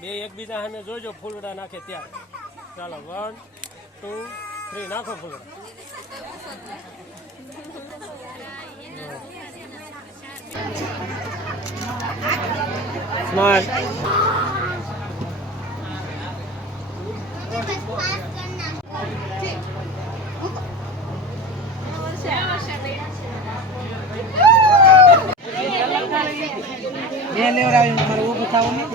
બે એકબીજા સામે જોજો ફૂલડા નાખે ત્યાં. ચાલો 1 2 3 નાખો ફૂલડા. સ્માર્ટ લેવડાવી મારે ઊભું થવું નહીં.